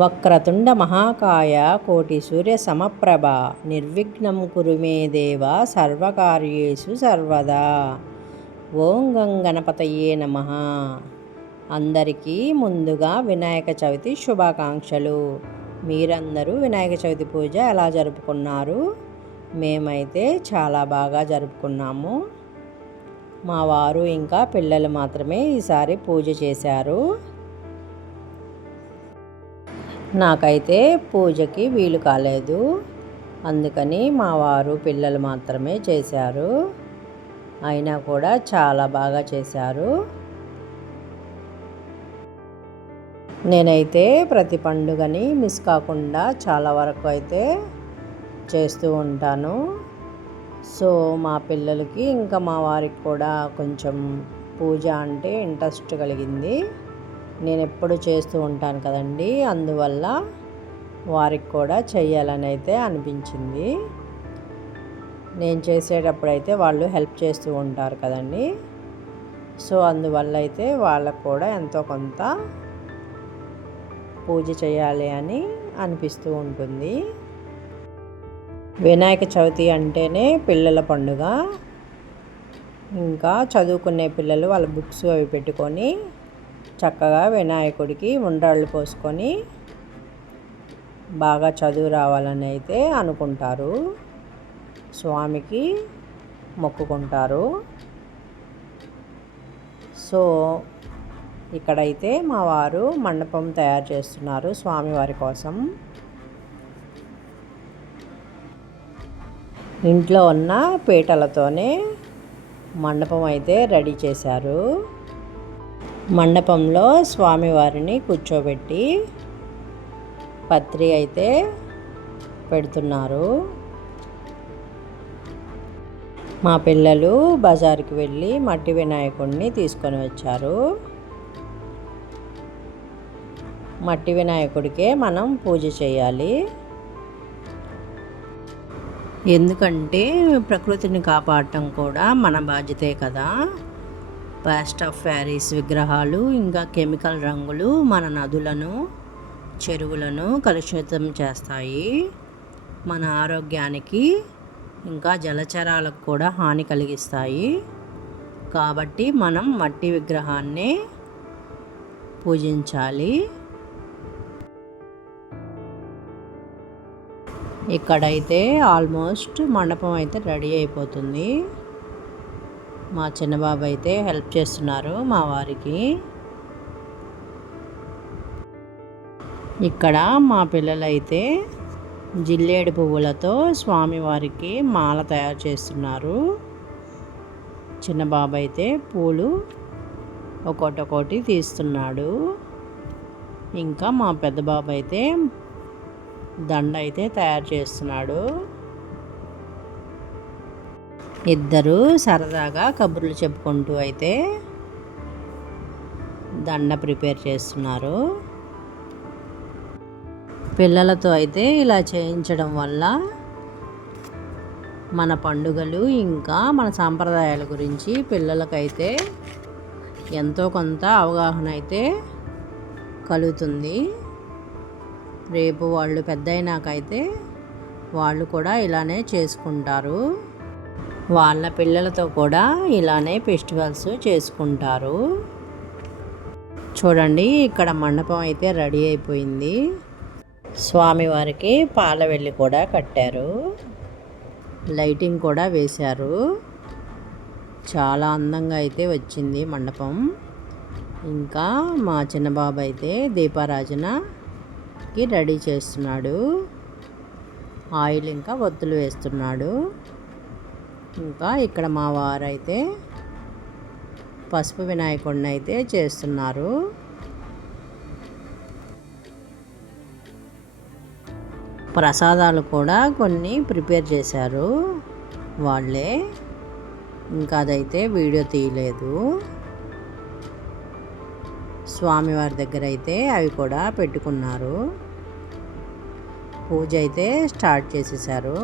వక్రతుండ మహాకాయ కోటి సూర్య సమప్రభ నిర్విఘ్నం కురు మే దేవ సర్వకార్యేషు సర్వదా. ఓం గం గణపతయే నమః. అందరికీ ముందుగా వినాయక చవితి శుభాకాంక్షలు. మీరందరూ వినాయక చవితి పూజ ఎలా జరుపుకున్నారు? మేమైతే చాలా బాగా జరుపుకున్నాము. మా వారు ఇంకా పిల్లలు మాత్రమే ఈసారి పూజ చేశారు. నాకైతే పూజకి వీలు కాలేదు, అందుకని మా వారు పిల్లలు మాత్రమే చేశారు. అయినా కూడా చాలా బాగా చేశారు. నేనైతే ప్రతి పండుగని మిస్ కాకుండా చాలా వరకు అయితే చేస్తూ ఉంటాను. సో మా పిల్లలకి ఇంకా మా వారికి కూడా కొంచెం పూజ అంటే ఇంట్రెస్ట్ కలిగింది. నేను ఎప్పుడు చేస్తూ ఉంటాను కదండి, అందువల్ల వారికి కూడా చెయ్యాలని అయితే అనిపించింది. నేను చేసేటప్పుడైతే వాళ్ళు హెల్ప్ చేస్తూ ఉంటారు కదండి, సో అందువల్ల అయితే వాళ్ళకు కూడా ఎంతో కొంత పూజ చేయాలి అని అనిపిస్తూ ఉంటుంది. వినాయక చవితి అంటేనే పిల్లల పండుగ. ఇంకా చదువుకునే పిల్లలు వాళ్ళ బుక్స్ అవి పెట్టుకొని చక్కగా వినాయకుడికి ఉండ్రాళ్ళు పోసుకొని బాగా చదువు రావాలని అయితే అనుకుంటారు, స్వామికి మొక్కుకుంటారు. సో ఇక్కడైతే మా వారు మండపం తయారు చేస్తున్నారు స్వామివారి కోసం. ఇంట్లో ఉన్న పీటలతోనే మండపం అయితే రెడీ చేశారు. మండపంలో స్వామివారిని కూర్చోబెట్టి పత్రి అయితే పెడుతున్నారు. మా పిల్లలు బజారుకి వెళ్ళి మట్టి వినాయకుడిని తీసుకొని వచ్చారు. మట్టి వినాయకుడికే మనం పూజ చేయాలి, ఎందుకంటే ప్రకృతిని కాపాడటం కూడా మన బాధ్యతే కదా. ప్లాస్టర్ ఆఫ్ ప్యారిస్ విగ్రహాలు ఇంకా కెమికల్ రంగులు మన నదులను, చెరువులను కలుషితం చేస్తాయి. మన ఆరోగ్యానికి ఇంకా జలచరాలకు కూడా హాని కలిగిస్తాయి. కాబట్టి మనం మట్టి విగ్రహాన్నే పూజించాలి. ఇక్కడైతే ఆల్మోస్ట్ మండపం అయితే రెడీ అయిపోతుంది. మా చిన్నబాబు అయితే హెల్ప్ చేస్తున్నారు మా వారికి. ఇక్కడ మా పిల్లలైతే జిల్లేడు పువ్వులతో స్వామివారికి మాల తయారు చేస్తున్నారు. చిన్నబాబు అయితే పూలు ఒక్కొక్కటి తీస్తున్నాడు. ఇంకా మా పెద్ద బాబు అయితే దండ అయితే తయారు చేస్తున్నాడు. ఇద్దరు సరదాగా కబుర్లు చెప్పుకుంటూ అయితే దండ ప్రిపేర్ చేస్తున్నారు. పిల్లలతో అయితే ఇలా చేయించడం వల్ల మన పండుగలు ఇంకా మన సాంప్రదాయాల గురించి పిల్లలకైతే ఎంతో కొంత అవగాహన అయితే కలుగుతుంది. రేపు వాళ్ళు పెద్ద అయినాకైతే వాళ్ళు కూడా ఇలానే చేసుకుంటారు. వాళ్ళ పిల్లలతో కూడా ఇలానే ఫెస్టివల్స్ చేసుకుంటారు. చూడండి, ఇక్కడ మండపం అయితే రెడీ అయిపోయింది. స్వామివారికి పాలవెల్లి కూడా కట్టారు, లైటింగ్ కూడా వేశారు. చాలా అందంగా అయితే వచ్చింది మండపం. ఇంకా మా చిన్నబాబు అయితే దీపారాజనకి రెడీ చేస్తున్నాడు. ఆయిల్ ఇంకా ఒత్తులు వేస్తున్నాడు. ఇంకా ఇక్కడ మా వారు అయితే పసుపు వినాయకుడిని అయితే చేస్తున్నారు. ప్రసాదాలు కూడా కొన్ని ప్రిపేర్ చేశారు వాళ్ళే. ఇంకా అదైతే వీడియో తీయలేదు. స్వామివారి దగ్గర అయితే అవి కూడా పెట్టుకున్నారు. పూజ అయితే స్టార్ట్ చేసేసారు.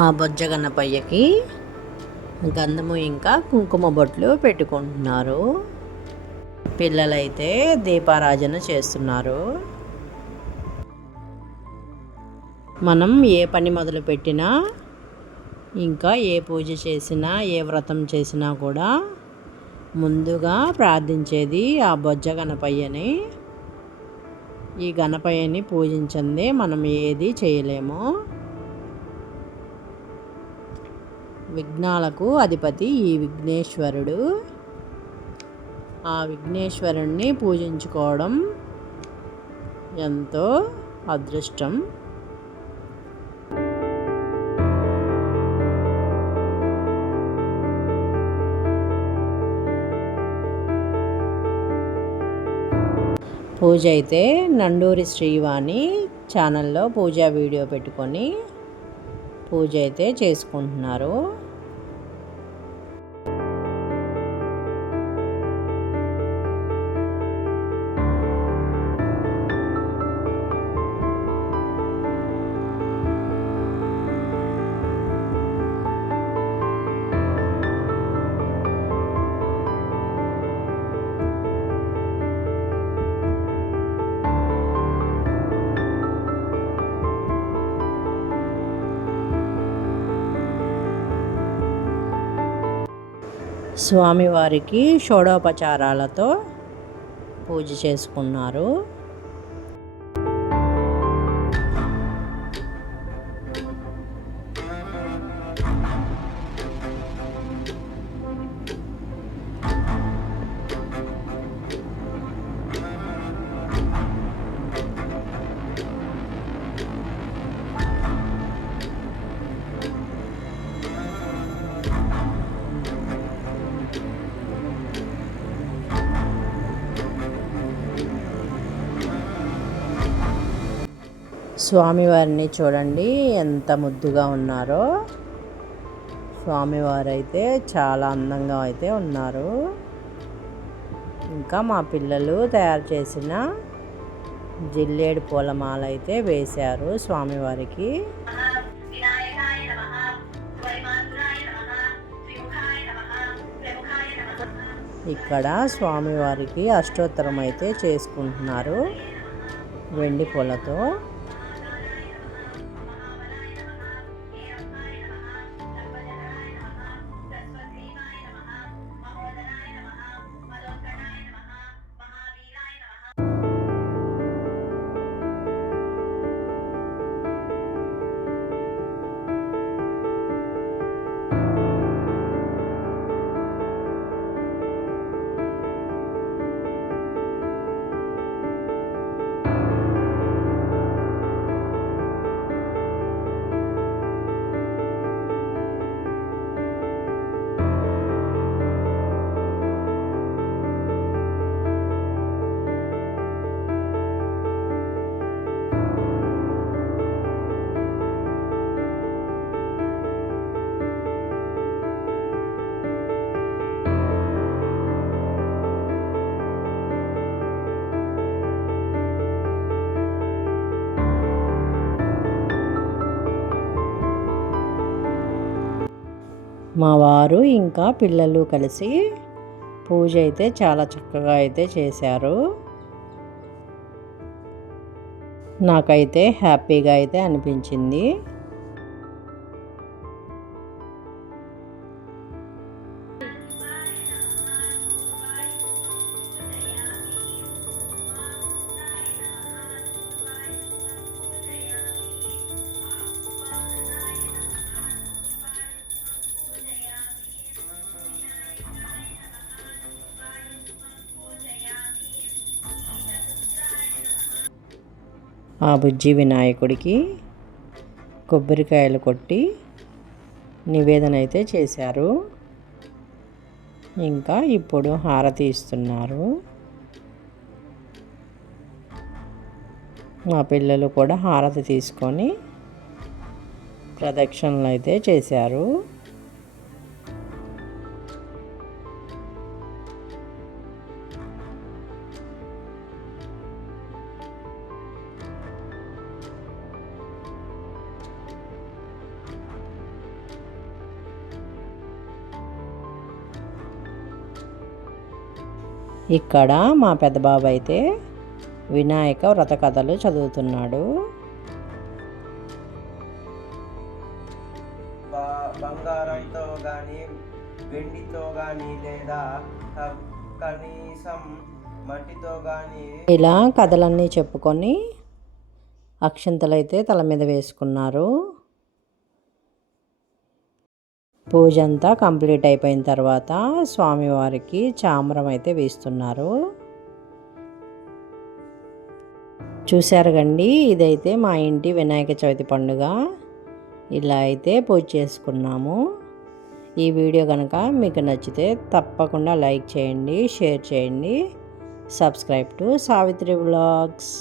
ఆ బొజ్జగన్నపయ్యకి గంధము ఇంకా కుంకుమ బొట్లు పెట్టుకుంటున్నారు. పిల్లలైతే దీపారాధన చేస్తున్నారు. మనం ఏ పని మొదలుపెట్టినా, ఇంకా ఏ పూజ చేసినా, ఏ వ్రతం చేసినా కూడా ముందుగా ప్రార్థించేది ఆ బొజ్జ గణపయ్యని. ఈ గణపయ్యని పూజించందే మనం ఏది చేయలేము. విఘ్నాలకు అధిపతి ఈ విఘ్నేశ్వరుడు. ఆ విఘ్నేశ్వరుణ్ణి పూజించుకోవడం ఎంతో అదృష్టం. పూజ అయితే నండూరి శ్రీవాణి ఛానల్లో పూజా వీడియో పెట్టుకొని పూజ అయితే చేసుకుంటున్నారు. స్వామివారికి షోడోపచారాలతో పూజ చేసుకున్నారు. స్వామివారిని చూడండి ఎంత ముద్దుగా ఉన్నారో. స్వామివారు అయితే చాలా అందంగా అయితే ఉన్నారు. ఇంకా మా పిల్లలు తయారు చేసిన జిల్లేడు పూలమాల అయితే వేశారు స్వామివారికి. ఇక్కడ స్వామివారికి అష్టోత్తరం అయితే చేసుకుంటున్నారు వెండి పూలతో. మా వారు ఇంకా పిల్లలు కలిసి పూజ అయితే చాలా చక్కగా అయితే చేశారు. నాకైతే హ్యాపీగా అయితే అనిపించింది. ఆ బుజ్జి వినాయకుడికి కొబ్బరికాయలు కొట్టి నివేదన అయితే చేశారు. ఇంకా ఇప్పుడు హారతి ఇస్తున్నారు. మా పిల్లలు కూడా హారతి తీసుకొని ప్రదక్షిణలు అయితే చేశారు. ఇక్కడ మా పెద్ద బాబు అయితే వినాయక వ్రత కథలు చదువుతున్నాడు. బంగారంతో కానీ వెండితో కానీ లేదా కనీసం మట్టితో కానీ ఇలా కథలన్నీ చెప్పుకొని అక్షంతలు అయితే తల మీద వేసుకున్నారు. పూజ అంతా కంప్లీట్ అయిపోయిన తర్వాత స్వామివారికి చామరం అయితే వేస్తున్నారు. చూశారు కండి, ఇదైతే మా ఇంటి వినాయక చవితి పండుగ. ఇలా అయితే పూజ చేసుకున్నాము. ఈ వీడియో కనుక మీకు నచ్చితే తప్పకుండా లైక్ చేయండి, షేర్ చేయండి. Subscribe to Savitri vlogs.